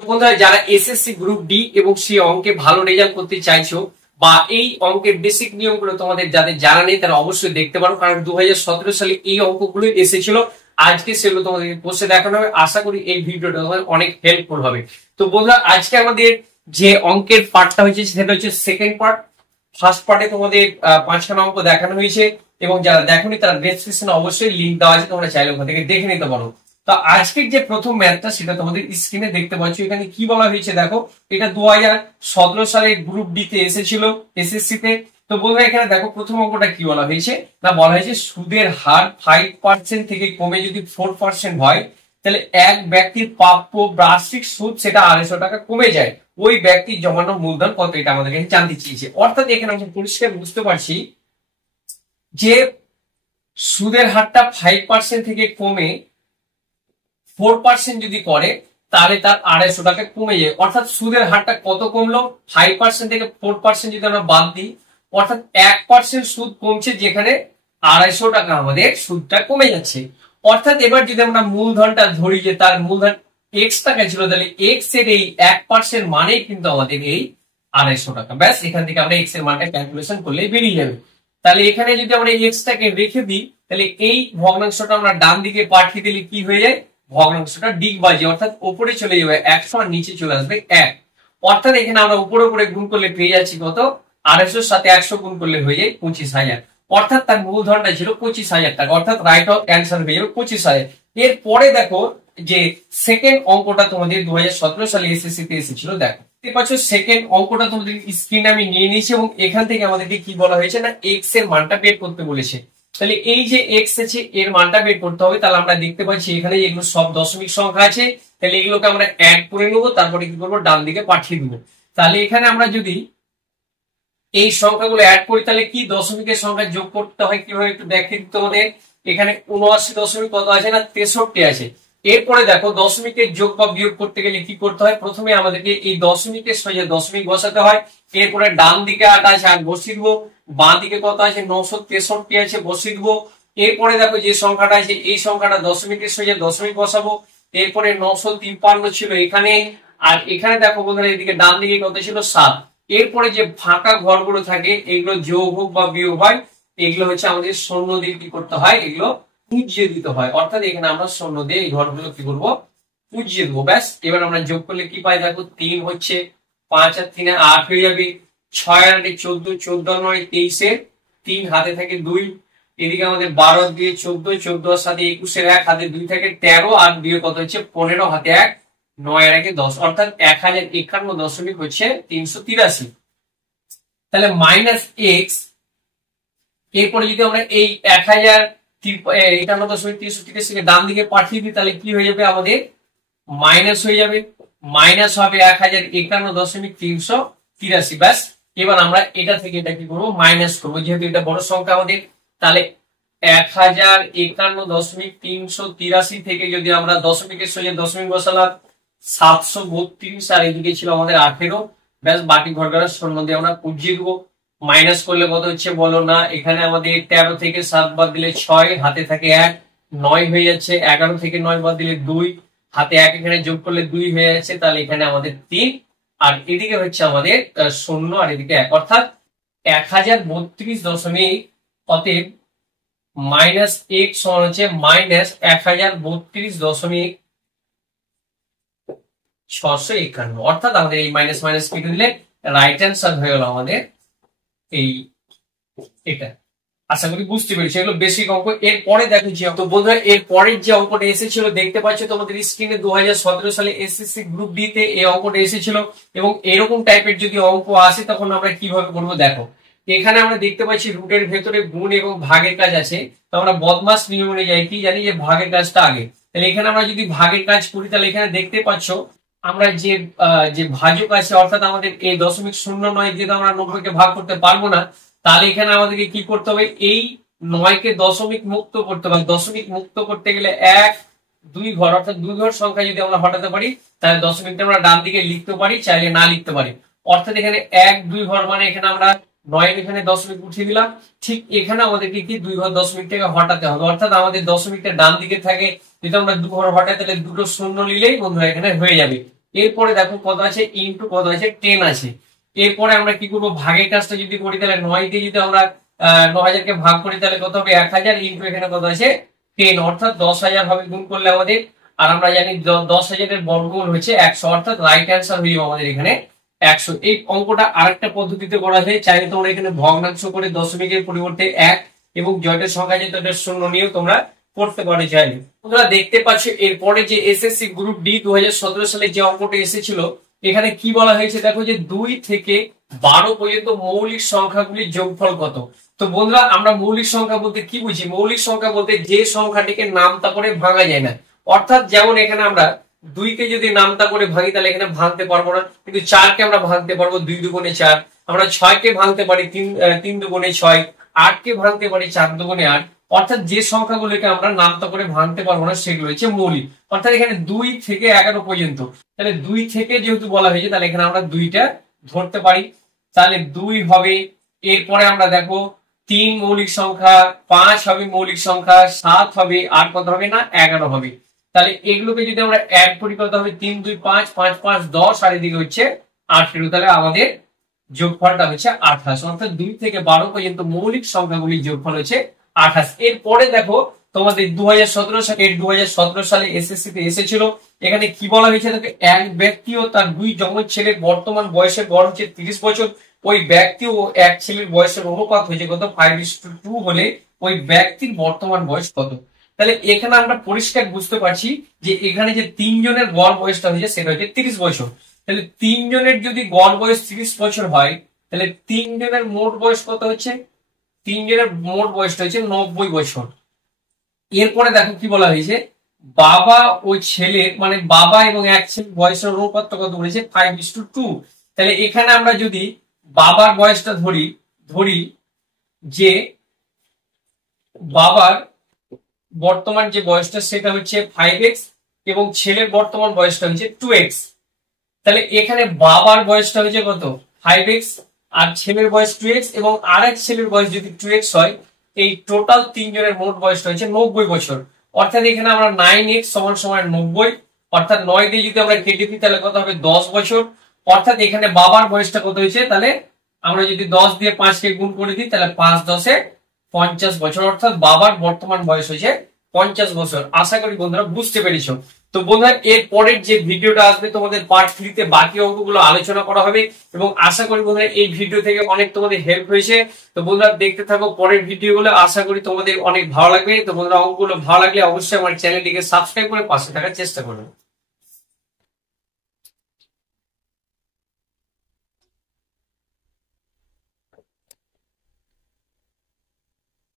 বন্ধুরা যারা SSC group D এবং সি অঙ্কে ভালো রেজাল্ট করতে চাইছো বা এই অঙ্কের বেসিক নিয়মগুলো তোমাদের যাদের জানা নেই তারা অবশ্যই দেখতে পারো, কারণ 2017 সালে এই অঙ্কগুলো এসেছিল। আজকে সেগুলো তোমাদেরকে কোর্সে দেখানো হবে। আশা করি এই ভিডিওটা তোমাদের অনেক হেল্পফুল হবে। তো বন্ধুরা আজকে আমাদের যে অঙ্কের পার্টটা হয়েছে সেটা হচ্ছে সেকেন্ড পার্ট। ফার্স্ট পার্টে তোমাদের 5খানা অঙ্ক দেখানো হয়েছে এবং যারা দেখোনি তারা ডেসক্রিপশনে অবশ্যই লিংক দেওয়া আছে, তোমরা চাইলে ওখান থেকে দেখে নিতে পারো। তো আজকের যে প্রথম ম্যাথটা সেটা তোমাদের স্ক্রিনে দেখতে পাচ্ছ। এখানে কি বলা হয়েছে দেখো, এটা 2017 সালে গ্রুপ ডি তে এসেছিল এসএসসি তে। তো বন্ধুরা এখানে দেখো প্রথম অঙ্কটা কি বলা হয়েছে না, বলা হয়েছে সুদের হার 5% থেকে কমে যদি 4% হয় তাহলে এক ব্যক্তির প্রাপ্য বার্ষিক সুদ সেটা 250 টাকা কমে যায়, ওই ব্যক্তির জমানো মূলধন কত, এটা আমাদের কাছে জানতে চেয়েছে। অর্থাৎ এখানে আমরা পরিষ্কার বুঝতে পারছি যে সুদের হারটা 5% থেকে কমে 4% যদি করে তাহলে তার 250 টাকা কমে যায়। অর্থাৎ সুদের হারটা কত কমলো, 5% থেকে 4% যদি আমরা বাদ দিই, অর্থাৎ 1% সুদ কমছে, যেখানে 250 টাকা আমাদের সুদটা কমে যাচ্ছে। অর্থাৎ এবার যদি আমরা মূলধনটা ধরি যে তার মূলধন x টাকা ছিল, তাহলে x এর এই 1% মানে কিন্তু আমাদের এই 250 টাকা। ব্যাস এখান থেকে আমরা x এর মানটা ক্যালকুলেশন করলে বেরিয়ে যাবে। তাহলে এখানে যদি আমরা এই x টাকে রেখে দিই তাহলে এই ভগ্নাংশটা আমরা ডান দিকে পাঠিয়ে দিলে কি হয়ে যায়, ভগ্নাংশটা ডিগবাজি, অর্থাৎ উপরে চলে যাবে 100 আর নিচে চলে আসবে 1। অর্থাৎ এখানে আমরা উপরে উপরে গুণ করলে পেয়ে যাচ্ছি কত, 250 সাথে 100 গুণ করলে হয়ে যায় 25,000। অর্থাৎ তার মূলধনটা ছিল 25,000 টাকা, অর্থাৎ রাইট অ্যান্সার হয়ে যাবে 25,000। এরপরে দেখো যে সেকেন্ড অঙ্কটা তোমাদের 2017 সালে এসএসসি তে এসেছিল। দেখো দেখতে পাচ্ছ সেকেন্ড অঙ্কটা তোমাদের স্ক্রিনে আমি নিয়ে নিয়েছি এবং এখান থেকে আমাদেরকে কি বলা হয়েছে না, এক্স এর মানটা বের করতে বলেছে। তাহলে এই যে এক্স আছে এর মানটা বের করতে হবে। তাহলে আমরা দেখতে পাচ্ছি এখানে এগুলো সব দশমিক সংখ্যা আছে, তাহলে এগুলোকে আমরা অ্যাড করে নেবো, তারপরে কি করবো ডান দিকে পাঠিয়ে দেবো। তাহলে এখানে আমরা যদি এই সংখ্যাগুলো অ্যাড করি তাহলে কি দশমিকের সংখ্যা যোগ করতে হয় কিভাবে একটু দেখিয়ে দিতে হবে। এখানে 79 দশমিক কত আছে না 63 আছে। এরপরে দেখো দশমিকের যোগ বা বিয়োগ করতে গেলে কি করতে হয়, প্রথমে আমাদেরকে এই দশমিকের সোজা দশমিক বসাতে হয়, এরপরে ডান দিকে 8 আছে 8 বসিয়ে দেবো, বাঁ দিকে কত আছে 963 আছে বসিয়ে দেবো। এরপরে দেখো যে সংখ্যাটা আছে এই সংখ্যাটা দশমিকের সোজা দশমিক বসাবো, এরপরে 953 ছিল এখানে, আর এখানে দেখো বন্ধুরা এদিকে ডান দিকে কত ছিল 7। এরপরে যে ফাঁকা ঘরগুলো থাকে এগুলো যোগ হোক বা বিয়োগ হয়, এগুলো হচ্ছে আমাদের শূন্য দিয়ে কি করতে হয়, এগুলো পুজিয়ে দিতে হয়। অর্থাৎ এখানে আমরা শূন্য দিয়ে এই ঘরগুলো কি করবো, পুজিয়ে দেবো। ব্যাস এবার আমরা যোগ করলে কি পাই দেখো, 3 হচ্ছে, 5 আর 3 8 হয়ে যাবে, 6 আর 8 14, 14 আর 9 23, 3 হাতে থাকে 2, এদিকে আমাদের 12 দিয়ে 14, 14 আর সাথে 21 1 হাতে 2 থাকে 13, আর দিয়ে কত হচ্ছে 15 হাতে 1, 9 আর 1 10, অর্থাৎ 1051 দশমিক হচ্ছে 383। তাহলে মাইনাস এক্স, এরপরে যদি আমরা এই 1051.63 ডান দিকে পাঠিয়ে দিই তাহলে কি হয়ে যাবে, আমাদের মাইনাস হয়ে যাবে, মাইনাস হবে 1051.383। ব্যাস এবার আমরা এটা থেকে এটা কি করবো, মাইনাস করবো, যেহেতু এটা বড় সংখ্যা আমাদের। তাহলে 1051.383 থেকে যদি আমরা দশমিকের সোজা দশমিক বসালাম 732, আর এদিকে ছিল আমাদের 18। ব্যাস বাকি ঘরগুলো শূন্য দিয়ে আমরা পুজিয়ে দেবো। মাইনাস করলে কত হচ্ছে বলো না, এখানে আমাদের 13 থেকে 7 বাদ দিলে 6, হাতে থাকে 1, 9 হয়ে যাচ্ছে, 11 থেকে 9 বাদ দিলে 2, হাতে 1 এখানে যোগ করলে 2 হয়ে যাচ্ছে, তাহলে এখানে আমাদের 3, আর এদিকে হচ্ছে আমাদের 0 আর এদিকে 1, অর্থাৎ 1032 দশমিক, অতএব মাইনাস x সমান হচ্ছে মাইনাস 1032.651। অর্থাৎ আমাদের এই মাইনাস মাইনাস কেটে দিলে রাইট অ্যান্সার হয়ে গেল আমাদের এই এটা। আশা করি বুঝতে পেরেছি, এগুলো বেসিক অঙ্ক। এরপরে দেখো যে তো বন্ধুরা এর পরের যে অঙ্কটা এসেছিল দেখতে পাচ্ছ তোমাদের স্ক্রিনে, 2017 সালে এসএসসি গ্রুপ ডি তে এই অঙ্কটা এসেছিল। এবং এরকম টাইপের যদি অঙ্ক আসে তখন আমরা কিভাবে করবো দেখো, এখানে আমরা দেখতে পাচ্ছি রুটের ভেতরে গুণ এবং ভাগের কাজ আছে। তো আমরা বদমাস নিয়ম অনুযায়ী কি জানি যে ভাগের কাজটা আগে। তাহলে এখানে আমরা যদি ভাগের কাজ করি তাহলে এখানে দেখতে পাচ্ছ আমরা যে ভাজক আছে, অর্থাৎ আমাদের এই 0.09 দিয়ে আমরা 90 কে ভাগ করতে পারবো না। তাহলে এখানে আমাদেরকে কি করতে হবে, এই 9 কে দশমিক মুক্ত করতে হবে। দশমিক মুক্ত করতে গেলে 1 2 ঘর, অর্থাৎ 2 ঘর সংখ্যা যদি আমরা হটাতে পারি তাহলে দশমিকটা আমরা ডান দিকে লিখতে পারি, চাইলে না লিখতে পারি। অর্থাৎ এখানে 1 2 ঘর মানে এখানে আমরা 9 এখানে দশমিক উঠিয়ে দিলাম। ঠিক এখানে আমাদেরকে কি 2 ঘর দশমিকটাকে হটাতে হবে, অর্থাৎ আমাদের দশমিকটা ডান দিকে থাকে, যদি আমরা 2 ঘর হটাই তাহলে দুটো শূন্য নিলেই বন্ধুরা এখানে হয়ে যাবে। এরপরে দেখো কত আছে, ইন্টু কত আছে, 10 আছে। এরপরে আমরা কি করবো, ভাগের কাজটা যদি করি তাহলে 9 দিয়ে যদি আমরা 9000 কে ভাগ করি তাহলে কত হবে, 1000 ইন্টু এখানে কত আছে 10, অর্থাৎ 10,000 হবে গুণ করলে আমাদের। আর আমরা জানি 10,000 এর বর্গমূল হচ্ছে 100, অর্থাৎ রাইট অ্যান্সার হয়ে যাবে আমাদের এখানে 100। এই অঙ্কটা আরেকটা পদ্ধতিতে করা যায়, চাইলে তোমরা এখানে ভগ্নাংশ করে দশমিকের পরিবর্তে 1 এবং জয়টের সংখ্যা যেটা 0 নিয়েও তোমরা করতে পারো চাইলে। তোমরা দেখতে পাচ্ছ এরপরে যে এসএসসি গ্রুপ ডি 2017 সালে যে অঙ্কটা এসেছিল, এখানে কি বলা হয়েছে দেখো, যে 2 থেকে 12 পর্যন্ত মৌলিক সংখ্যাগুলির যোগফল কত। তো বন্ধুরা, আমরা মৌলিক সংখ্যা বলতে কি বুঝি? মৌলিক সংখ্যা বলতে যে সংখ্যাটিকে নামতা করে ভাঙা যায় না। অর্থাৎ যেমন এখানে আমরা 2 কে যদি নামতা করে ভাঙি তাহলে এখানে ভাঙতে পারবো না, কিন্তু 4 কে আমরা ভাঙতে পারবো 2 দুগুণে 4। আমরা 6 কে ভাঙতে পারি 3 দুগুণে 6, 8 কে ভাঙতে পারি 4 দুগুণে 8। অর্থাৎ যে সংখ্যাগুলিকে আমরা নামতা করে ভাঙতে পারবো না সেগুলো হচ্ছে মৌলিক। অর্থাৎ এখানে 2 থেকে 11 পর্যন্ত, তাহলে 2 থেকে যেহেতু বলা হয়েছে তাহলে এখানে আমরা 2টা ধরতে পারি, তাহলে 2 হবে। এরপরে আমরা দেখো 3 মৌলিক সংখ্যা, 5 হবে মৌলিক সংখ্যা, 7 হবে, আর কত হবে না 11 হবে। তাহলে এগুলোকে যদি আমরা অ্যাড করি কত হবে, 3 2 5, 5 5 10, আর এদিকে হচ্ছে 18। তাহলে আমাদের যোগফলটা হচ্ছে 28, অর্থাৎ 2 থেকে 12 পর্যন্ত মৌলিক সংখ্যাগুলির যোগফল হচ্ছে 28। এরপরে দেখো তোমাদের 2017 সালে এসএসসি তে এসেছিল, এখানে কি বলা হয়েছে দেখো, এক ব্যক্তি ও তার 2 যমজ ছেলের বর্তমান বয়সের গড় হচ্ছে 30 বছর। ওই ব্যক্তি ও এক ছেলের বয়সের অনুপাত হয়েছে কত, 5:2 হলে ওই ব্যক্তির বর্তমান বয়স কত। তাহলে এখানে আমরা পরিষ্কার বুঝতে পারছি যে এখানে যে 3 জনের গড় বয়সটা হয়েছে সেটা হচ্ছে 30 বছর। তাহলে 3 জনের যদি গড় বয়স 30 বছর হয়, তাহলে 3 জনের মোট বয়স কত হচ্ছে, 3 জনের মোট বয়সটা হচ্ছে 90 বছর। এরপরে দেখো কি বলা হয়েছে, বাবা ও ছেলের মানে বাবা এবং এক ছেলের বয়সের অনুপাতটা কত বলেছে, 5:2। তাহলে এখানে আমরা যদি বাবার বয়সটা ধরি যে বাবার বর্তমান যে বয়সটা সেটা হচ্ছে 5x এবং ছেলের বর্তমান বয়সটা হচ্ছে 2x। তাহলে এখানে বাবার বয়সটা হচ্ছে কত, 5x, আর ছেলের বয়স 2x, এবং আরেক ছেলের বয়স যদি 2x হয়, এই টোটাল 3 জনের মোট বয়সটা হচ্ছে 90 বছর। অর্থাৎ এখানে আমরা 9x = 90, অর্থাৎ 9 দিয়ে যদি আমরা কেটে দিই তাহলে কত হবে, 10 বছর। অর্থাৎ এখানে বাবার বয়সটা কত হয়েছে, তাহলে আমরা যদি 10 দিয়ে 5 কে গুণ করে দিই তাহলে 5 10 50 বছর, অর্থাৎ বাবার বর্তমান বয়স হয়েছে 50 বছর। আশা করি বন্ধুরা বুঝতে পেরেছো। তো বন্ধুরা, এর পরের যে ভিডিওটা আসবে তোমাদের পার্ট 3 তে বাকি অঙ্কগুলো আলোচনা করা হবে, এবং আশা করি বন্ধুরা এই ভিডিও থেকে অনেক তোমাদের হেল্প হয়েছে। তো বন্ধুরা দেখতে থাকো পরের ভিডিওগুলো, আশা করি তোমাদের অনেক ভালো লাগবে। তো বন্ধুরা, অঙ্কগুলো ভালো লাগলে অবশ্যই আমার চ্যানেলটিকে সাবস্ক্রাইব করে পাশে থাকার চেষ্টা করবে।